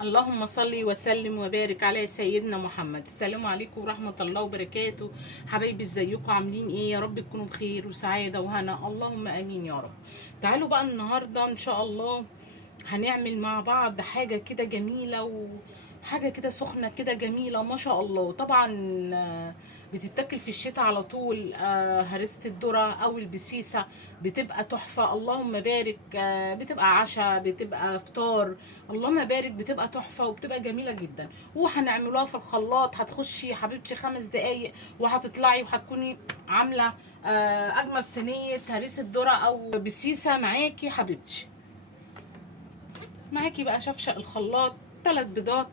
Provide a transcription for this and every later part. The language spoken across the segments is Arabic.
اللهم صل وسلم وبارك على سيدنا محمد. السلام عليكم ورحمة الله وبركاته. حبايبي ازيكم عاملين ايه؟ يا رب تكونوا بخير وسعادة وهنا، اللهم امين يا رب. تعالوا بقى النهاردة ان شاء الله هنعمل مع بعض حاجة كده جميلة، وحاجة كده سخنة كده جميلة ما شاء الله. طبعا بتتاكل في الشتاء على طول. هرسة الذرة او البسيسة بتبقى تحفة، اللهم بارك. بتبقى عشاء، بتبقى فطار، اللهم بارك، بتبقى تحفة وبتبقى جميلة جدا. وهنعملوها في الخلاط، هتخشي يا حبيبتي 5 دقايق وهتطلعي وهتكوني عاملة اجمل صينية هريسة ذرة او بسيسة معاكي حبيبتي. معاكي بقى شفشق الخلاط، 3 بيضات.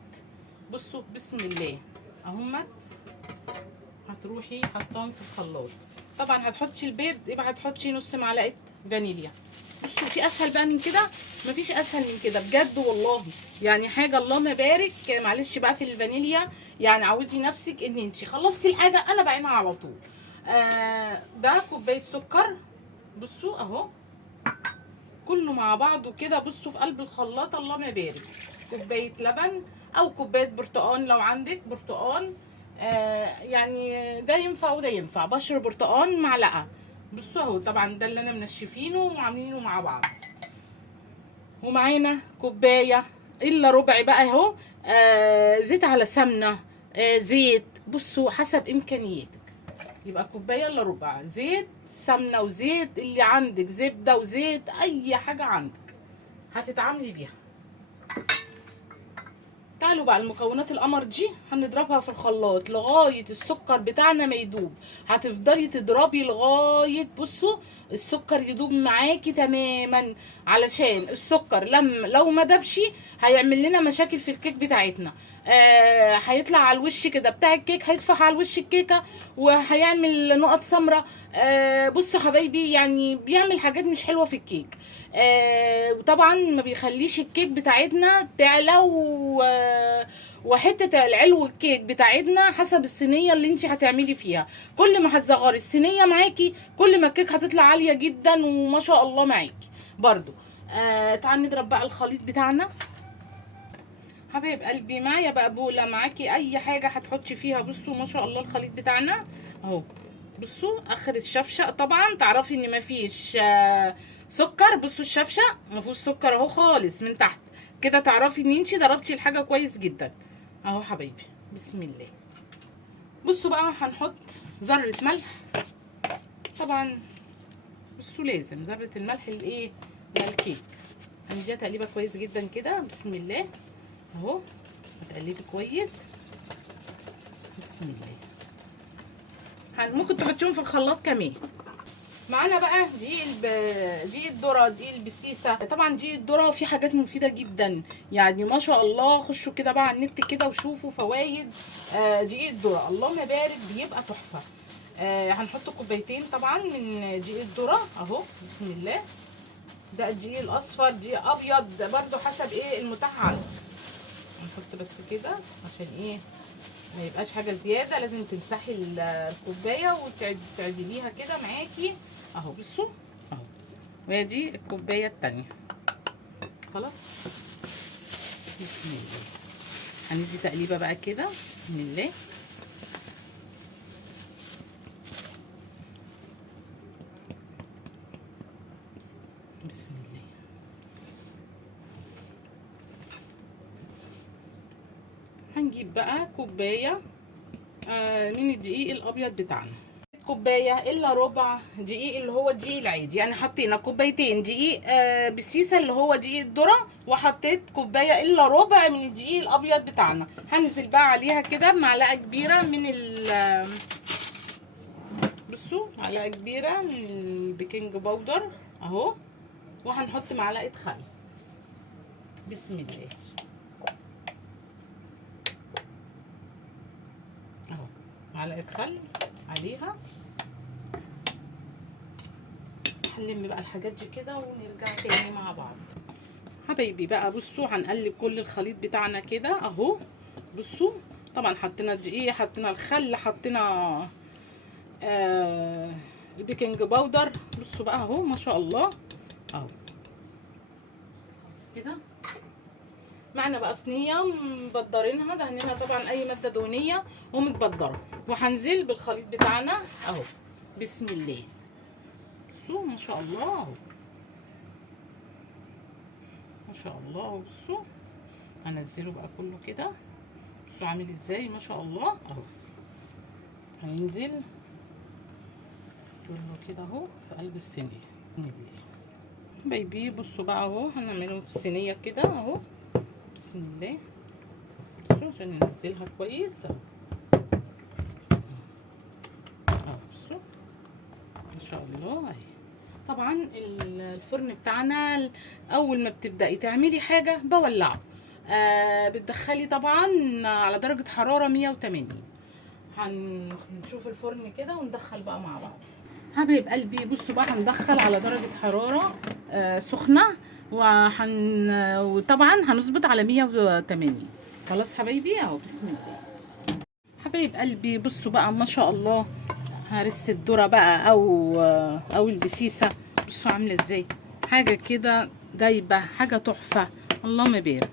بصوا بسم الله اهمت، هتروحي حطاهم في الخلاط. طبعا هتحطي البيض، يبقى هتحطي نص معلقه فانيليا. بصوا في اسهل بقى من كده؟ مفيش اسهل من كده بجد والله. يعني حاجه اللهم بارك. معلش بقى في الفانيليا، يعني عودي نفسك ان انت خلصتي الحاجه انا بعينها على طول. ده كوبايه سكر، بصوا اهو كله مع بعضه كده. بصوا في قلب الخلاط اللهم بارك. كوبايه لبن او كوبايه برتقان لو عندك برتقان. يعني ده ينفع وده ينفع. بشر برتقان معلقه. بصوا اهو طبعا ده اللي انا منشفينه وعاملينه مع بعض. ومعانا كوبايه الا ربع بقى اهو زيت على سمنه، زيت، بصوا حسب امكانياتك. يبقى كوبايه الا ربع زيت، سمنه وزيت اللي عندك، زبده وزيت، اي حاجه عندك هتتعاملي بيها. تعالوا بقى المكونات القمر دي هنضربها في الخلاط لغايه السكر بتاعنا ما يدوب. هتفضلي تضربي لغايه بصوا السكر يدوب معاكي تماما، علشان السكر لو ما دبش هيعمل لنا مشاكل في الكيك بتاعتنا. هيطلع على الوش كده بتاع الكيك، هيطفح على وش الكيكه وهيعمل نقط سمراء. بصوا حبايبي يعني بيعمل حاجات مش حلوه في الكيك. وطبعا ما بيخليش الكيك بتاعتنا تعلى وحته العلو الكيك بتاعتنا حسب الصينيه اللي انت هتعملي فيها. كل ما هتصغري الصينيه معاكي كل ما الكيك هتطلع عاليه جدا وما شاء الله معاكي برضو. تعالي نضرب بقى الخليط بتاعنا حبايب قلبي. معايا بقى بوله، معاكي اي حاجه هتحطي فيها. بصوا ما شاء الله الخليط بتاعنا اهو. بصوا اخر الشفشق طبعا تعرفي ان مفيش سكر. بصوا الشفشق مفيهوش سكر اهو خالص من تحت كده، تعرفي ان انتي ضربتي الحاجه كويس جدا اهو حبايبي. بسم الله. بصوا بقى هنحط ذره ملح طبعا. بصوا لازم ذره الملح الايه للكيك. هنديها تقليبه كويس جدا كده. بسم الله اهو هتقلبي كويس. بسم الله. ممكن تحطيهم في الخلاط كمان. معانا بقى دقيق الذره، دقيق البسيسه. طبعا دقيق الذره فيه حاجات مفيده جدا، يعني ما شاء الله. خشوا كده بقى على النت كده وشوفوا فوائد دقيق الذره، اللهم بارك بيبقى تحفه. هنحط كوبايتين طبعا من دقيق الذره اهو. بسم الله. ده الدقيق الاصفر، دقيق ابيض برده حسب ايه المتاح عندك. هنحط بس كده عشان ايه ما يبقاش حاجه زياده. لازم تمسحي الكوبايه وتعدليها كده معاكي اهو. بصوا اهو، وهي دي الكوبايه التانية خلاص. بسم الله. هندي تقليبه بقى كده. بسم الله. بسم الله. هنجيب بقى كوبايه من الدقيق الابيض بتاعنا. كوبايه الا ربع دقيق اللي هو الدقيق العادي. يعني حطينا كوبايتين دقيق بسيسه اللي هو دقيق الذره، وحطيت كوبايه الا ربع من الدقيق الابيض بتاعنا. هنزل بقى عليها كده بمعلقه كبيره من بصوا معلقه كبيره من البيكنج باودر اهو. وهنحط معلقه خل. بسم الله اهو. معلقه خل عليها. هنلم بقى الحاجات دي كده ونرجع تاني مع بعض حبايبي. بقى بصوا هنقلب كل الخليط بتاعنا كده اهو. بصوا طبعا حطينا الدقيق، حطينا الخل، حطينا البيكنج باودر. بصوا بقى اهو ما شاء الله اهو. بس كده معنا بقى صينيه مبدرينها، دهنينها طبعا اي ماده دهنيه ومتبدره، وهنزل بالخليط بتاعنا اهو. بسم الله. بصوا ما شاء الله اهو، ما شاء الله اهو. بصوا هنزله بقى كله كده. بصوا عامل ازاي ما شاء الله اهو. هننزل كله كده اهو في قلب الصينيه. بسم الله حبايبي. بصوا بقى اهو هنعملهم في الصينيه كده اهو. بسم الله. بصوا عشان ننزلها كويس اهو. بصوا ما شاء الله اهي. طبعا الفرن بتاعنا اول ما بتبداي تعملي حاجه بولعه. بتدخلي طبعا على درجه حراره 180. هنشوف الفرن كده وندخل بقى مع بعض حبايب قلبي. بصوا بقى هندخل على درجه حراره سخنه، وطبعا هنظبط على 180. خلاص حبايبي اهو. بسم الله حبايب قلبي. بصوا بقى ما شاء الله هرسة الذرة بقى او البسيسه. بصوا عامله ازاي، حاجه كده دايبه، حاجه تحفه اللهم بارك.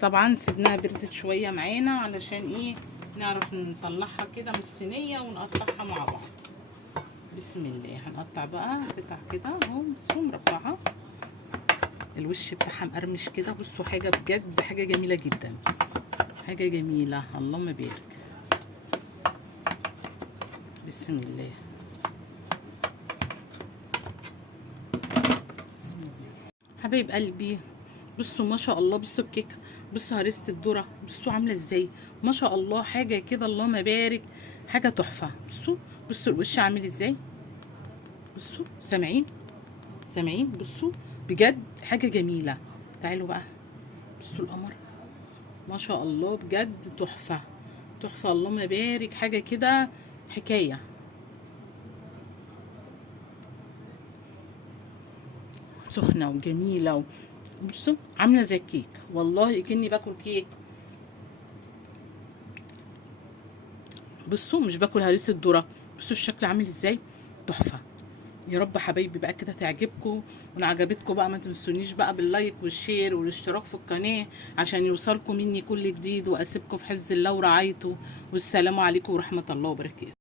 طبعا سيبناها بردت شويه معانا علشان ايه، نعرف نطلعها كده من الصينيه ونقطعها مع بعض. بسم الله. هنقطع بقى قطع كده اهو. بصوا مربعه، الوش بتاعها مقرمش كده. بصوا حاجه بجد حاجه جميله جدا، حاجه جميله اللهم بارك. بسم الله. بسم الله حبايب قلبي. بصوا ما شاء الله. بصوا الكيكه، بصوا هرسة الذرة، بصوا عامله ازاي ما شاء الله، حاجه كده اللهم بارك، حاجه تحفه. بصوا بصوا الوش عامل ازاي. بصوا سامعين سامعين. بصوا بجد حاجه جميله. تعالوا بقى بصوا القمر ما شاء الله، بجد تحفه تحفه اللهم بارك، حاجه كده حكايه. سخنه وجميله بصوا عامله زي الكيك، والله كأني باكل كيك. بصوا مش باكل هريسه ذره. بصوا الشكل عامل ازاي، تحفه. يا رب حبايبي بقى كده تعجبكم، وان عجبتكم بقى ما تنسونيش بقى باللايك والشير والاشتراك في القناه عشان يوصلكم مني كل جديد، واسيبكم في حفظ الله ورعايته، والسلام عليكم ورحمه الله وبركاته.